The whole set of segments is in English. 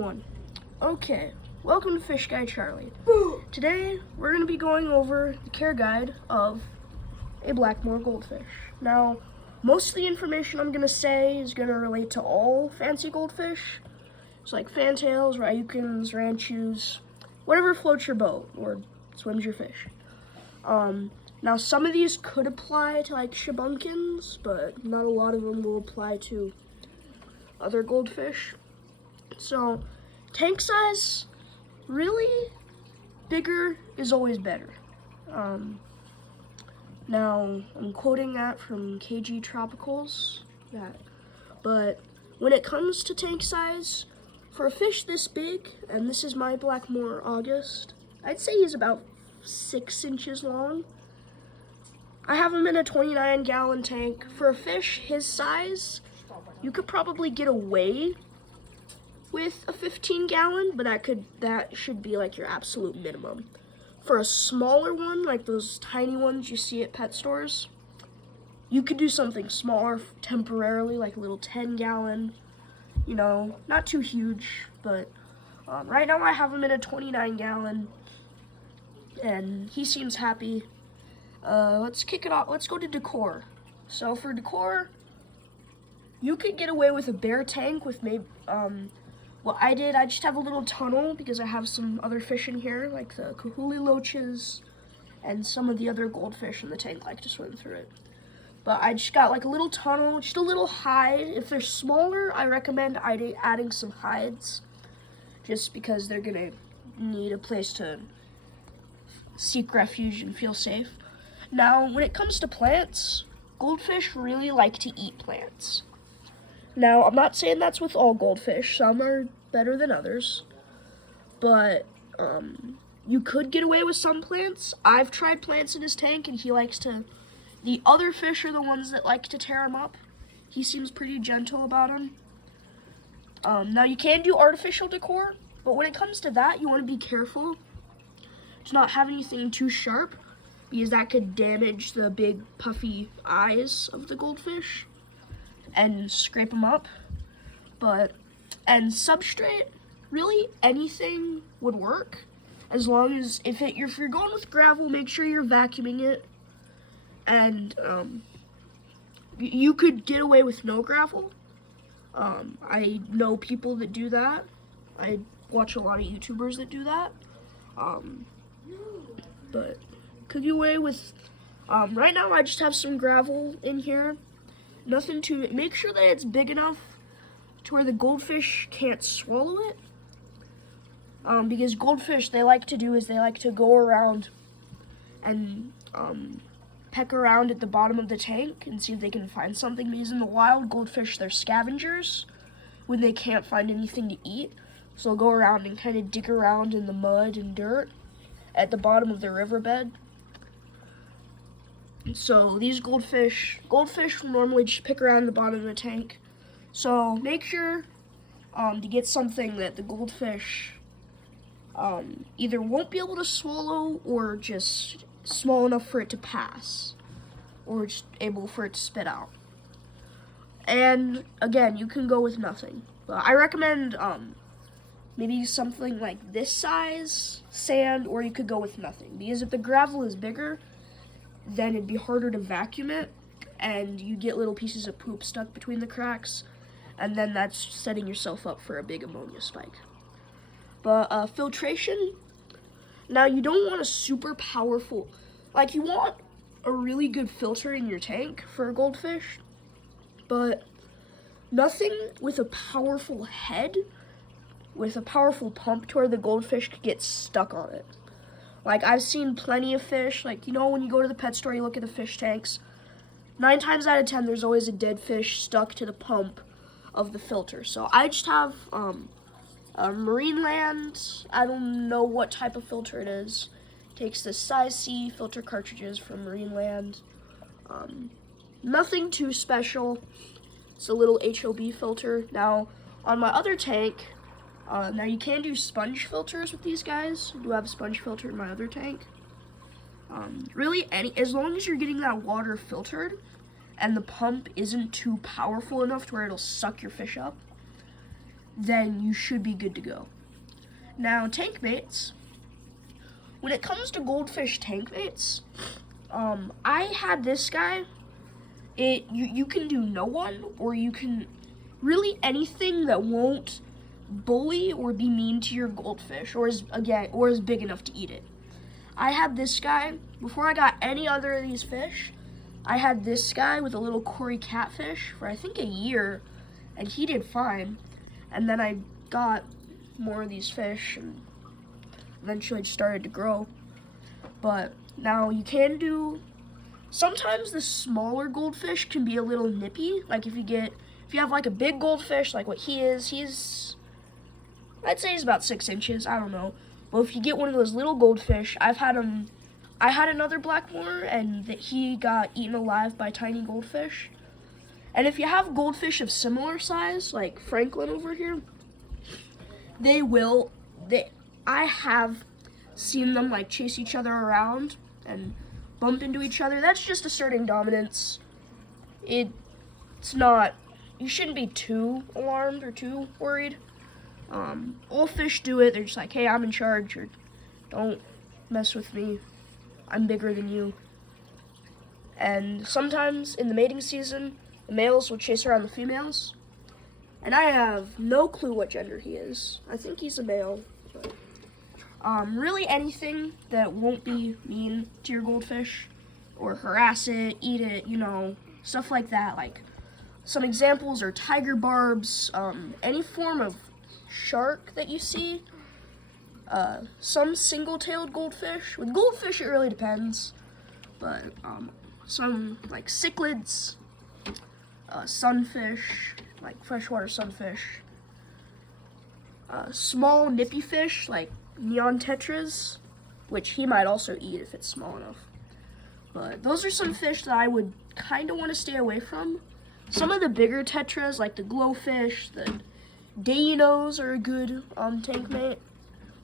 One. Okay, welcome to Fish Guy Charlie. Today we're going to be going over the care guide of a Black Moor Goldfish. Now, most of the information I'm going to say is going to relate to all fancy goldfish. It's like fantails, ryukins, ranchus, whatever floats your boat or swims your fish. Now some of these could apply to like shabunkins, but not a lot of them will apply to other goldfish. So, tank size, really bigger is always better. Now, I'm quoting that from KG Tropicals, but when it comes to tank size, for a fish this big, and this is my Black Moor August, I'd say he's about 6 inches long. I have him in a 29-gallon tank. For a fish his size, you could probably get away with a 15-gallon, but that should be like your absolute minimum. For a smaller one, like those tiny ones you see at pet stores, you could do something smaller temporarily, like a little 10-gallon, not too huge, but right now I have him in a 29-gallon, and he seems happy. Let's kick it off. Let's go to decor. So for decor, you could get away with a bare tank with maybe, what I did, I just have a little tunnel because I have some other fish in here, like the kahuli loaches and some of the other goldfish in the tank like to swim through it. But I just got like a little tunnel, just a little hide. If they're smaller, I recommend adding some hides just because they're gonna need a place to seek refuge and feel safe. Now, when it comes to plants, goldfish really like to eat plants. Now, I'm not saying that's with all goldfish. Some are better than others. But you could get away with some plants. I've tried plants in his tank, and he likes to... The other fish are the ones that like to tear him up. He seems pretty gentle about them. Now, you can do artificial decor, but when it comes to that, you want to be careful to not have anything too sharp, because that could damage the big puffy eyes of the goldfish and scrape them up. And substrate, really anything would work, as long as if you're going with gravel, make sure you're vacuuming it. And you could get away with no gravel. I know people that do that. I watch a lot of YouTubers that do that. But could get away with, right now I just have some gravel in here. Nothing to, make sure that it's big enough to where the goldfish can't swallow it. Because goldfish, they like to go around and peck around at the bottom of the tank and see if they can find something. Because in the wild, goldfish, they're scavengers when they can't find anything to eat. So they'll go around and kind of dig around in the mud and dirt at the bottom of the riverbed. So these goldfish normally just pick around the bottom of the tank. So make sure to get something that the goldfish either won't be able to swallow or just small enough for it to pass, or just able for it to spit out. And again, you can go with nothing. But I recommend maybe something like this size, sand, or you could go with nothing. Because if the gravel is bigger, then it'd be harder to vacuum it, and you get little pieces of poop stuck between the cracks, and then that's setting yourself up for a big ammonia spike. But filtration, now you don't want a super powerful, like you want a really good filter in your tank for a goldfish, but nothing with a powerful head, with a powerful pump to where the goldfish could get stuck on it. Like, I've seen plenty of fish, like, when you go to the pet store, you look at the fish tanks, 9 times out of 10, there's always a dead fish stuck to the pump of the filter. So I just have a Marine Land, I don't know what type of filter it is. Takes the size C filter cartridges from Marine Land. Nothing too special. It's a little HOB filter. Now, on my other tank, now you can do sponge filters with these guys. I do have a sponge filter in my other tank. Really, as long as you're getting that water filtered and the pump isn't too powerful enough to where it'll suck your fish up, then you should be good to go. Now, tank mates. When it comes to goldfish tank mates, I had this guy. You can do no one, or you can really anything that won't bully or be mean to your goldfish, or is big enough to eat it. I had this guy before I got any other of these fish. I had this guy with a little Cory catfish for I think a year, and he did fine. And then I got more of these fish, and eventually it started to grow. But now you can do. Sometimes the smaller goldfish can be a little nippy. Like if you have like a big goldfish, like what he's I'd say he's about 6 inches. I don't know. But if you get one of those little goldfish, I had another Black Moor, and he got eaten alive by tiny goldfish. And if you have goldfish of similar size, like Franklin over here, I have seen them like chase each other around and bump into each other. That's just asserting dominance. It's not, you shouldn't be too alarmed or too worried. All fish do it. They're just like, hey, I'm in charge, or don't mess with me. I'm bigger than you. And sometimes in the mating season, the males will chase around the females. And I have no clue what gender he is. I think he's a male. But, really anything that won't be mean to your goldfish or harass it, eat it, stuff like that. Like some examples are tiger barbs, any form of shark that you see, some single-tailed goldfish. With goldfish, it really depends, but some like cichlids, sunfish, like freshwater sunfish, small nippy fish like neon tetras, which he might also eat if it's small enough. But those are some fish that I would kind of want to stay away from. Some of the bigger tetras, like the glowfish, the Deinos are a good tank mate.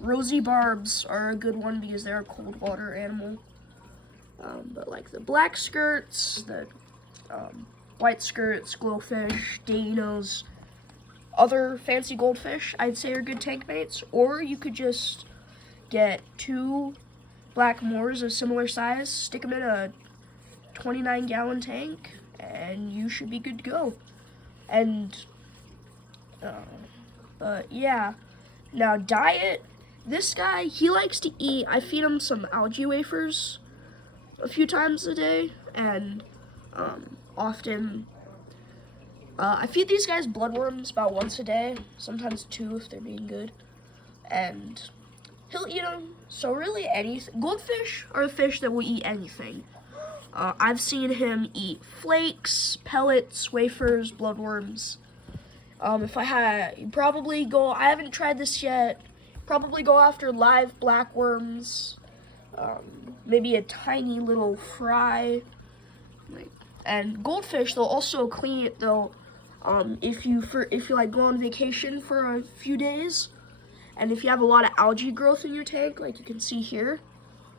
Rosy barbs are a good one because they're a cold water animal. But like the black skirts, the white skirts, glowfish, Deinos, other fancy goldfish, I'd say are good tank mates. Or you could just get 2 Black Moors of similar size, stick them in a 29-gallon tank, and you should be good to go. And but yeah, now diet. This guy, he likes to eat. I feed him some algae wafers a few times a day, and often I feed these guys bloodworms about once a day, sometimes 2 if they're being good, and he'll eat them. So really anything. Goldfish are a fish that will eat anything. I've seen him eat flakes, pellets, wafers, bloodworms. If I had, I haven't tried this yet, probably go after live blackworms, maybe a tiny little fry. And goldfish, they'll also clean it though. If you like go on vacation for a few days, and if you have a lot of algae growth in your tank, like you can see here,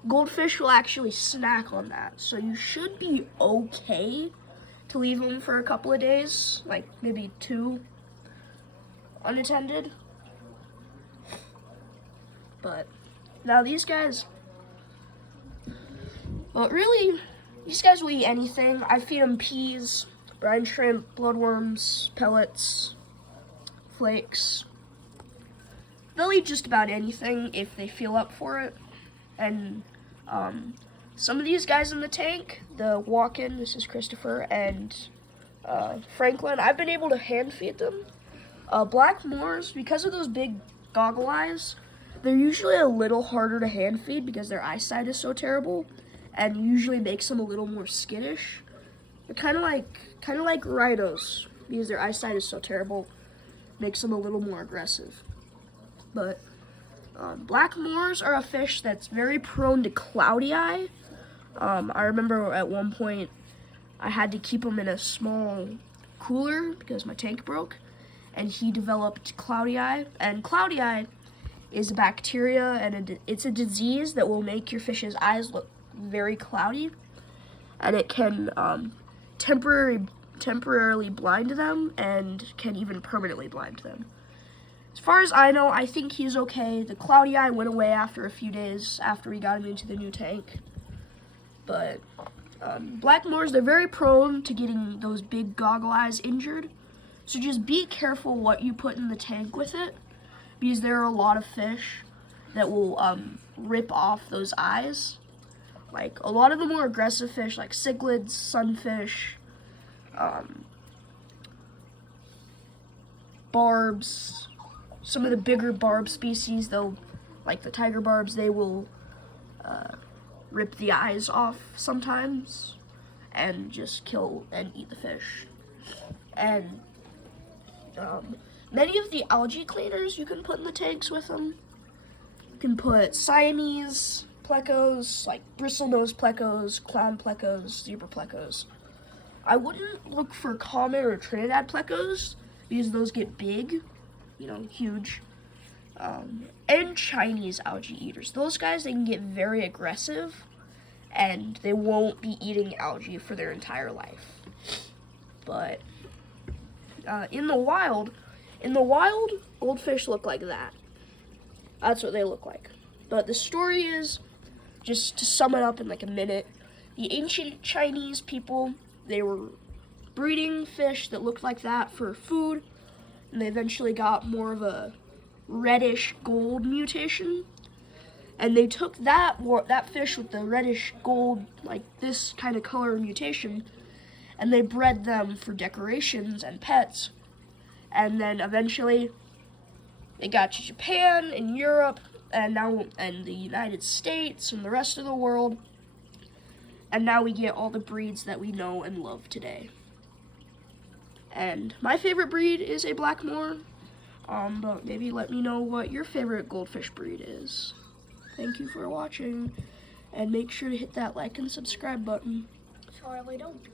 goldfish will actually snack on that. So you should be okay to leave them for a couple of days, like maybe 2 unattended. But now these guys, well, really, these guys will eat anything. I feed them peas, brine shrimp, bloodworms, pellets, flakes. They'll eat just about anything if they feel up for it. And some of these guys in the tank, the walk-in, this is Christopher, and Franklin, I've been able to hand feed them. Black Moors, because of those big goggle eyes, they're usually a little harder to hand feed because their eyesight is so terrible, and usually makes them a little more skittish. They're kind of like rhinos because their eyesight is so terrible, makes them a little more aggressive. But Black Moors are a fish that's very prone to cloudy eye. I remember at one point I had to keep him in a small cooler because my tank broke, and he developed cloudy eye. And cloudy eye is a bacteria, and it's a disease that will make your fish's eyes look very cloudy, and it can temporarily blind them and can even permanently blind them. far as I know, I think he's okay. The cloudy eye went away after a few days after we got him into the new tank. But Black Moors, they're very prone to getting those big goggle eyes injured. So just be careful what you put in the tank with it, because there are a lot of fish that will rip off those eyes. Like a lot of the more aggressive fish, like cichlids, sunfish, barbs, some of the bigger barb species, though, like the tiger barbs, they will rip the eyes off sometimes and just kill and eat the fish. And many of the algae cleaners you can put in the tanks with them. You can put Siamese plecos, like bristlenose plecos, clown plecos, zebra plecos. I wouldn't look for common or Trinidad plecos because those get big, huge. And Chinese algae eaters. Those guys, they can get very aggressive and they won't be eating algae for their entire life. But in the wild, goldfish look like that. That's what they look like. But the story is, just to sum it up in like a minute, the ancient Chinese people, they were breeding fish that looked like that for food, and they eventually got more of a reddish gold mutation. And they took that fish with the reddish gold, like this kind of color mutation, and they bred them for decorations and pets. And then eventually they got to Japan and Europe and the United States and the rest of the world. And now we get all the breeds that we know and love today. And my favorite breed is a Black Moor. But maybe let me know what your favorite goldfish breed is. Thank you for watching, and make sure to hit that like and subscribe button. Surely don't.